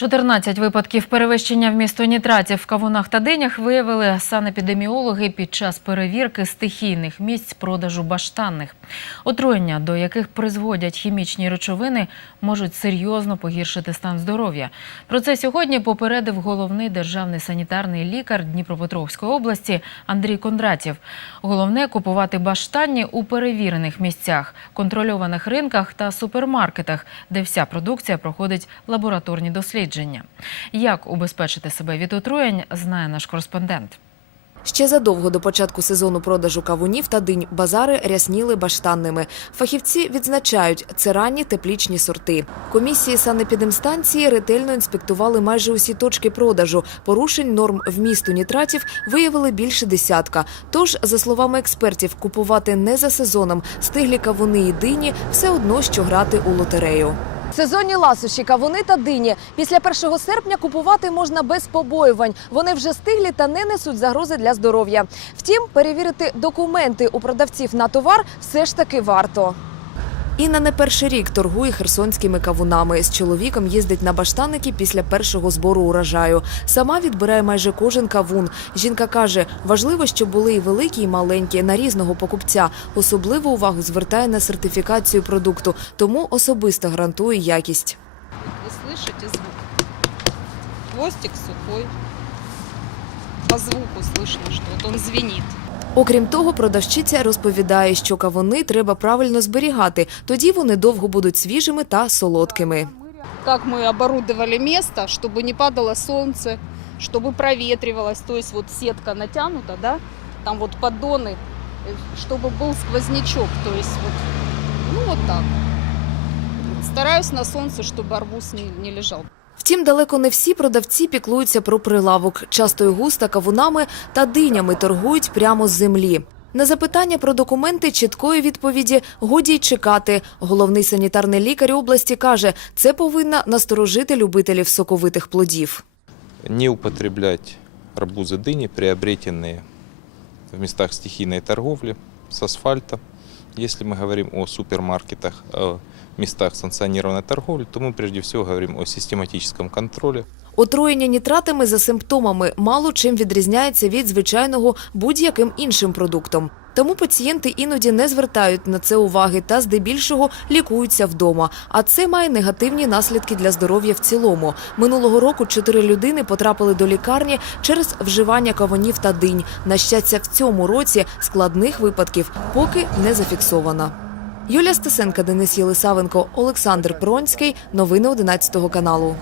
14 випадків перевищення вмісту нітратів в кавунах та динях виявили санепідеміологи під час перевірки стихійних місць продажу баштанних. Отруєння, до яких призводять хімічні речовини, можуть серйозно погіршити стан здоров'я. Про це сьогодні попередив головний державний санітарний лікар Дніпропетровської області Андрій Кондратів. Головне купувати баштанні у перевірених місцях, контрольованих ринках та супермаркетах, де вся продукція проходить лабораторні дослідження. Як убезпечити себе від отруєнь, знає наш кореспондент. Ще задовго до початку сезону продажу кавунів та динь базари рясніли баштанними. Фахівці відзначають, це ранні теплічні сорти. Комісії санепідемстанції ретельно інспектували майже усі точки продажу. Порушень норм вмісту нітратів виявили більше десятка. Тож, за словами експертів, купувати не за сезоном стиглі кавуни і дині все одно, що грати у лотерею. Сезонні ласощі, кавуни та дині. Після 1 серпня купувати можна без побоювань. Вони вже стиглі та не несуть загрози для здоров'я. Втім, перевірити документи у продавців на товар все ж таки варто. Інна не перший рік торгує херсонськими кавунами. З чоловіком їздить на баштанники після першого збору урожаю. Сама відбирає майже кожен кавун. Жінка каже, важливо, щоб були і великі, і маленькі на різного покупця. Особливу увагу звертає на сертифікацію продукту, тому особисто гарантує якість. Вы слышите звук? Хвостик сухой. По звуку слышно, что вот он звенит. Окрім того, продавщиця розповідає, що кавуни треба правильно зберігати, тоді вони довго будуть свіжими та солодкими. Как мы оборудовали место, чтобы не падало солнце, чтобы проветривалось, то есть вот сетка натянута, да, там вот поддоны, э, чтобы был сквознячок, то есть вот, ну вот так. Стараюсь на солнце, чтобы арбуз не, не лежал. Втім, далеко не всі продавці піклуються про прилавок. Часто й густа кавунами та динями торгують прямо з землі. На запитання про документи чіткої відповіді годі й чекати. Головний санітарний лікар області каже, це повинна насторожити любителів соковитих плодів. не употреблять арбузы дыни, приобретенные в местах стихийной торговли с асфальта. Если мы говорим о супермаркетах, о местах санкционированной торговли, то мы прежде всего говорим о систематическом контроле. Отруєння нітратами за симптомами мало чим відрізняється від звичайного будь-яким іншим продуктом. Тому пацієнти іноді не звертають на це уваги та здебільшого лікуються вдома. А це має негативні наслідки для здоров'я в цілому. Минулого року чотири людини потрапили до лікарні через вживання кавунів та динь. На щастя, в цьому році складних випадків поки не зафіксовано. Юлія Стасенка, Денис Єлисавенко, Олександр Пронський. Новини 11 каналу.